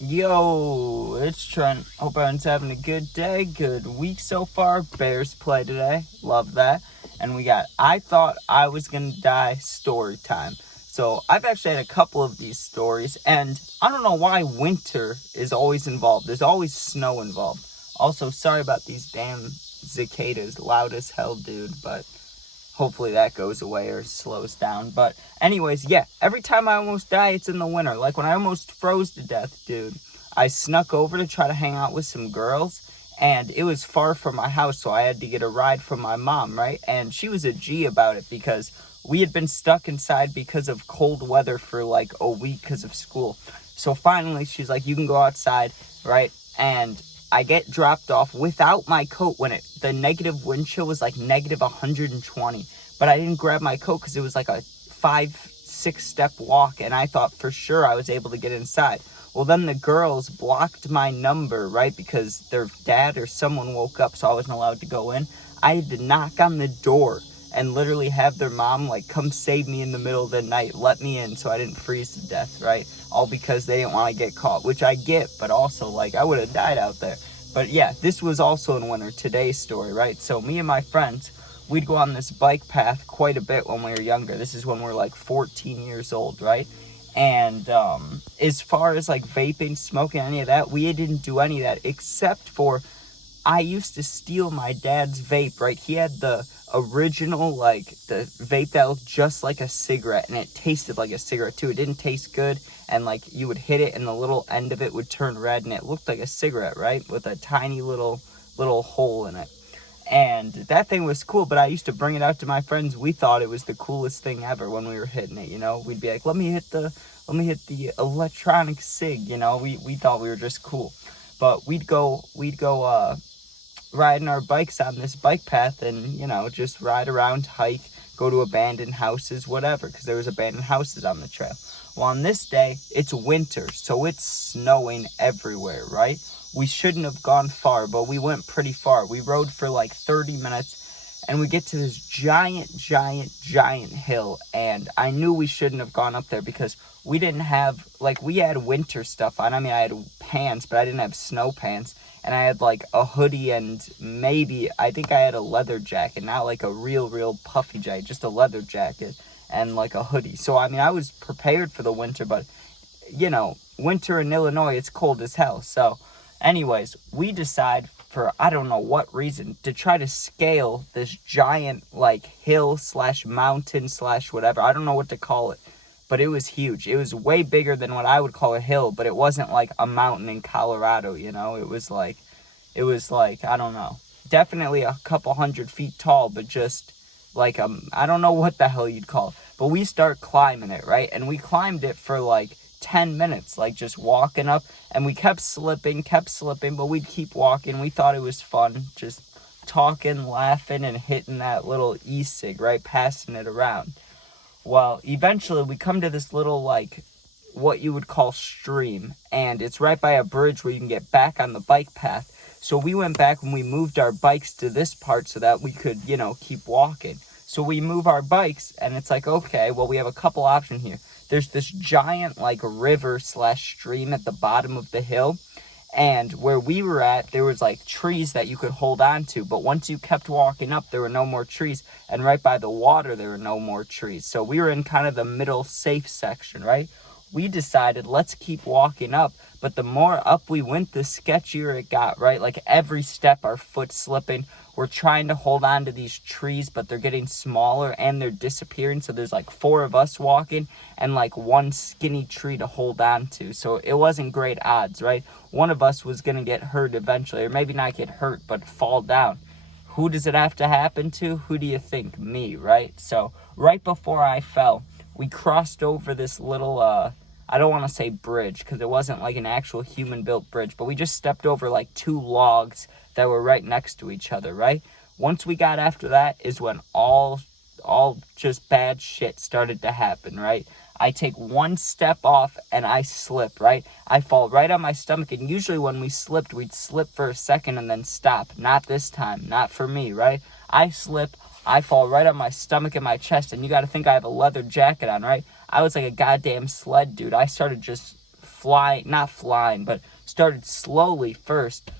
Yo, it's Trent. Hope everyone's having a good day, good week so far. Bears play today. Love that. And we got I Thought I Was Gonna Die story time. So I've actually had a couple of these stories, and I don't know why winter is always involved. There's always snow involved. Also, sorry about these damn cicadas. Loud as hell, dude, but hopefully that goes away or slows down. But anyways, yeah, every time I almost die, it's in the winter. Like when I almost froze to death, dude, I snuck over to try to hang out with some girls, and it was far from my house, so I had to get a ride from my mom, right? And she was a G about it because we had been stuck inside because of cold weather for like a week because of school. So finally, she's like, you can go outside, right? And I get dropped off without my coat when the negative wind chill was like negative 120. But I didn't grab my coat because it was like a 5-6 step walk, and I thought for sure I was able to get inside. Well, then the girls blocked my number, right? Because their dad or someone woke up, so I wasn't allowed to go in. I had to knock on the door and literally have their mom like come save me in the middle of the night, let me in so I didn't freeze to death, right? All because they didn't want to get caught, which I get, but also like I would have died out there. But yeah, this was also in winter, today's story, right? So me and my friends, we'd go on this bike path quite a bit when we were younger. This is when we're like 14 years old, right? And as far as like vaping, smoking, any of that, we didn't do any of that except for I used to steal my dad's vape, right? He had the original, like, the vape that looked just like a cigarette, and it tasted like a cigarette, too. It didn't taste good, and, like, you would hit it, and the little end of it would turn red, and it looked like a cigarette, right? With a tiny little hole in it. And that thing was cool, but I used to bring it out to my friends. We thought it was the coolest thing ever when we were hitting it, you know? We'd be like, let me hit the electronic cig, you know? We thought we were just cool. But we'd go riding our bikes on this bike path and, you know, just ride around, hike, go to abandoned houses, whatever, because there was abandoned houses on the trail. Well, on this day, it's winter, so it's snowing everywhere, right? We shouldn't have gone far, but we went pretty far. We rode for like 30 minutes, and we get to this giant hill, and I knew we shouldn't have gone up there because we didn't have, like, we had winter stuff on. I mean, I had pants, but I didn't have snow pants. And I had like a hoodie and maybe, I think I had a leather jacket, not like a real puffy jacket, just a leather jacket and like a hoodie. So, I mean, I was prepared for the winter, but, you know, winter in Illinois, it's cold as hell. So, anyways, we decide for, I don't know what reason, to try to scale this giant like hill slash mountain slash whatever. I don't know what to call it. But it was huge. It was way bigger than what I would call a hill, but it wasn't like a mountain in Colorado, you know? It was like, I don't know, definitely a couple 100 feet tall, but just like, I don't know what the hell you'd call it. But we start climbing it, right? And we climbed it for like 10 minutes, like just walking up, and we kept slipping, but we'd keep walking. We thought it was fun, just talking, laughing, and hitting that little e-cig, right? Passing it around. Well, eventually we come to this little, like, what you would call stream, and it's right by a bridge where you can get back on the bike path. So we went back and we moved our bikes to this part so that we could, you know, keep walking. So we move our bikes, and it's like, okay, well, we have a couple options here. There's this giant, like, river slash stream at the bottom of the hill, and where we were at, there was like trees that you could hold on to. But once you kept walking up, there were no more trees. And right by the water, there were no more trees. So we were in kind of the middle safe section, right? We decided, let's keep walking up. But the more up we went, the sketchier it got, right? Like every step, our foot's slipping. We're trying to hold on to these trees, but they're getting smaller and they're disappearing. So there's like 4 of us walking and like one skinny tree to hold on to. So it wasn't great odds, right? One of us was going to get hurt eventually, or maybe not get hurt, but fall down. Who does it have to happen to? Who do you think? Me, right? So right before I fell, we crossed over this little, I don't want to say bridge because it wasn't like an actual human-built bridge, but we just stepped over like 2 logs that were right next to each other, right? Once we got after that is when all just bad shit started to happen, right? I take 1 step off and I slip, right? I fall right on my stomach, and usually when we slipped, we'd slip for a second and then stop. Not this time, not for me, right? I slip, I fall right on my stomach and my chest, and you gotta think I have a leather jacket on, right? I was like a goddamn sled, dude. I started just not flying, but started slowly first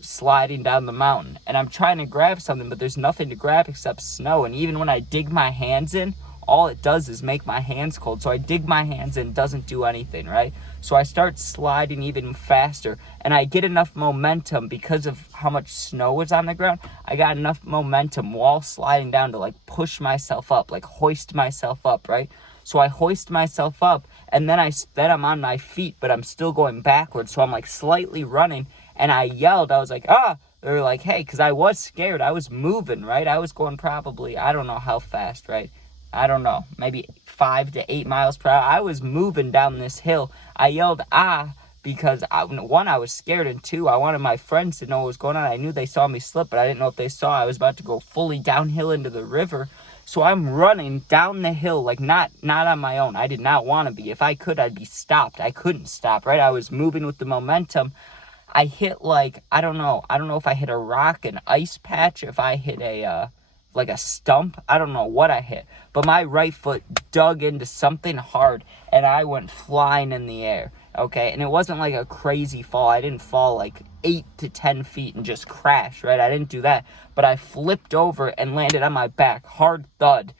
sliding down the mountain. And I'm trying to grab something, but there's nothing to grab except snow. And even when I dig my hands in, all it does is make my hands cold. So I dig my hands in, doesn't do anything, right? So I start sliding even faster, and I get enough momentum because of how much snow was on the ground. I got enough momentum while sliding down to like push myself up, like hoist myself up, right? So I hoist myself up, and then I'm on my feet, but I'm still going backwards. So I'm like slightly running, and I yelled. I was like, ah! They were like, hey, because I was scared. I was moving, right? I was going probably, I don't know how fast, right? I don't know, maybe 5 to 8 miles per hour. I was moving down this hill. I yelled, ah, because one, I was scared, and two, I wanted my friends to know what was going on. I knew they saw me slip, but I didn't know if they saw I was about to go fully downhill into the river. So I'm running down the hill, like not on my own. I did not want to be. If I could, I'd be stopped. I couldn't stop, right? I was moving with the momentum. I hit like, I don't know if I hit a rock, an ice patch, if I hit a stump. I don't know what I hit, but my right foot dug into something hard, and I went flying in the air, okay? And it wasn't like a crazy fall. I didn't fall like 8 to 10 feet and just crash, right? I didn't do that, but I flipped over and landed on my back, hard thud,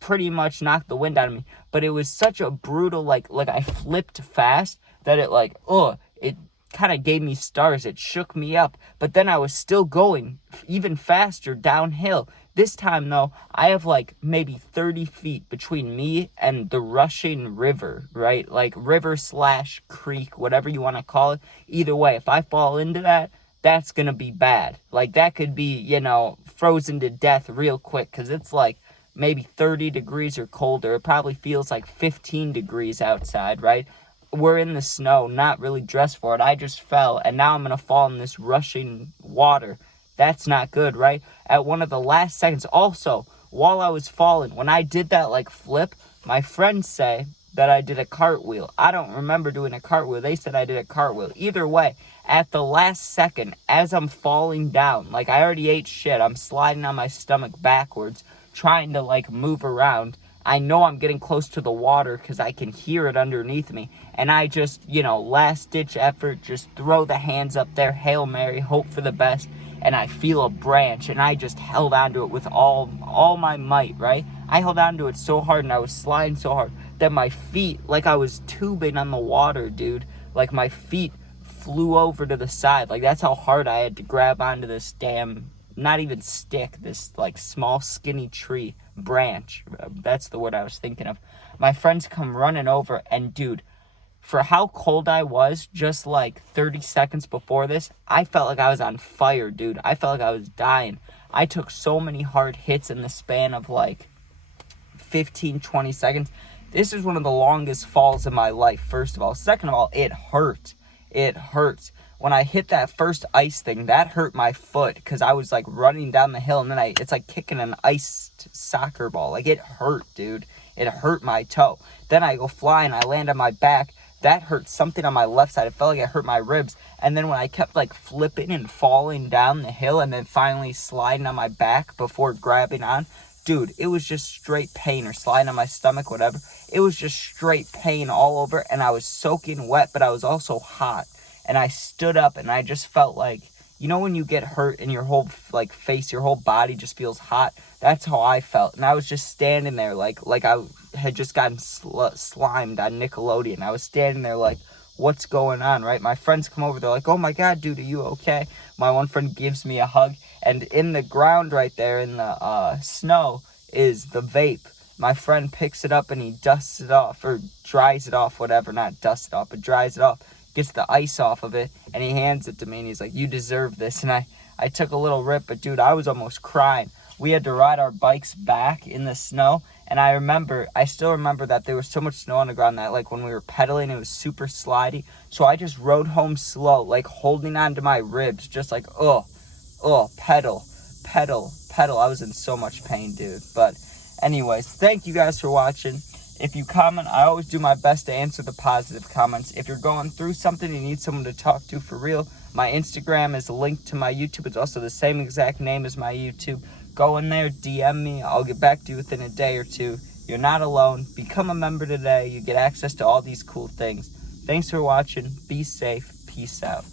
pretty much knocked the wind out of me. But it was such a brutal, like I flipped fast that it kind of gave me stars. It shook me up, but then I was still going even faster downhill. This time, though, I have like maybe 30 feet between me and the rushing river, right? Like river / creek, whatever you want to call it. Either way, if I fall into that, that's going to be bad. Like that could be, frozen to death real quick, because it's like maybe 30 degrees or colder. It probably feels like 15 degrees outside, right? We're in the snow, not really dressed for it. I just fell, and now I'm going to fall in this rushing water. That's not good, right? At one of the last seconds, also, while I was falling, when I did that, like, flip, my friends say that I did a cartwheel. I don't remember doing a cartwheel. They said I did a cartwheel. Either way, at the last second, as I'm falling down, like, I already ate shit. I'm sliding on my stomach backwards, trying to, like, move around. I know I'm getting close to the water because I can hear it underneath me. And I just, last-ditch effort, just throw the hands up there, Hail Mary, hope for the best. And I feel a branch, and I just held onto it with all my might, right? I held onto it so hard, and I was sliding so hard that my feet, like I was tubing on the water, dude. Like my feet flew over to the side. Like that's how hard I had to grab onto this damn, not even stick, this like small skinny tree branch. That's the word I was thinking of. My friends come running over, and dude, for how cold I was just like 30 seconds before this, I felt like I was on fire, dude. I felt like I was dying. I took so many hard hits in the span of like 15, 20 seconds. This is one of the longest falls of my life, first of all. Second of all, it hurt. It hurt. When I hit that first ice thing, that hurt my foot because I was like running down the hill, and then it's like kicking an iced soccer ball. Like it hurt, dude. It hurt my toe. Then I go flying, I land on my back. That hurt something on my left side. It felt like it hurt my ribs. And then when I kept like flipping and falling down the hill and then finally sliding on my back before grabbing on, dude, it was just straight pain, or sliding on my stomach, whatever. It was just straight pain all over, and I was soaking wet, but I was also hot. And I stood up, and I just felt like, when you get hurt and your whole like face, your whole body just feels hot? That's how I felt. And I was just standing there like I had just gotten slimed on Nickelodeon. I was standing there like, what's going on, right? My friends come over. They're like, oh my God, dude, are you okay? My one friend gives me a hug. And in the ground right there in the snow is the vape. My friend picks it up and he dusts it off, or dries it off, whatever. Not dust it off, but dries it off. Gets the ice off of it, and he hands it to me, and he's like, you deserve this. And I took a little rip, but dude, I was almost crying. We had to ride our bikes back in the snow, and I still remember that there was so much snow on the ground that like when we were pedaling, it was super slidey. So I just rode home slow, like holding on to my ribs, just like, pedal. I was in so much pain, dude. But anyways, thank you guys for watching. If you comment, I always do my best to answer the positive comments. If you're going through something, you need someone to talk to for real, my Instagram is linked to my YouTube. It's also the same exact name as my YouTube. Go in there, DM me. I'll get back to you within a day or two. You're not alone. Become a member today. You get access to all these cool things. Thanks for watching. Be safe. Peace out.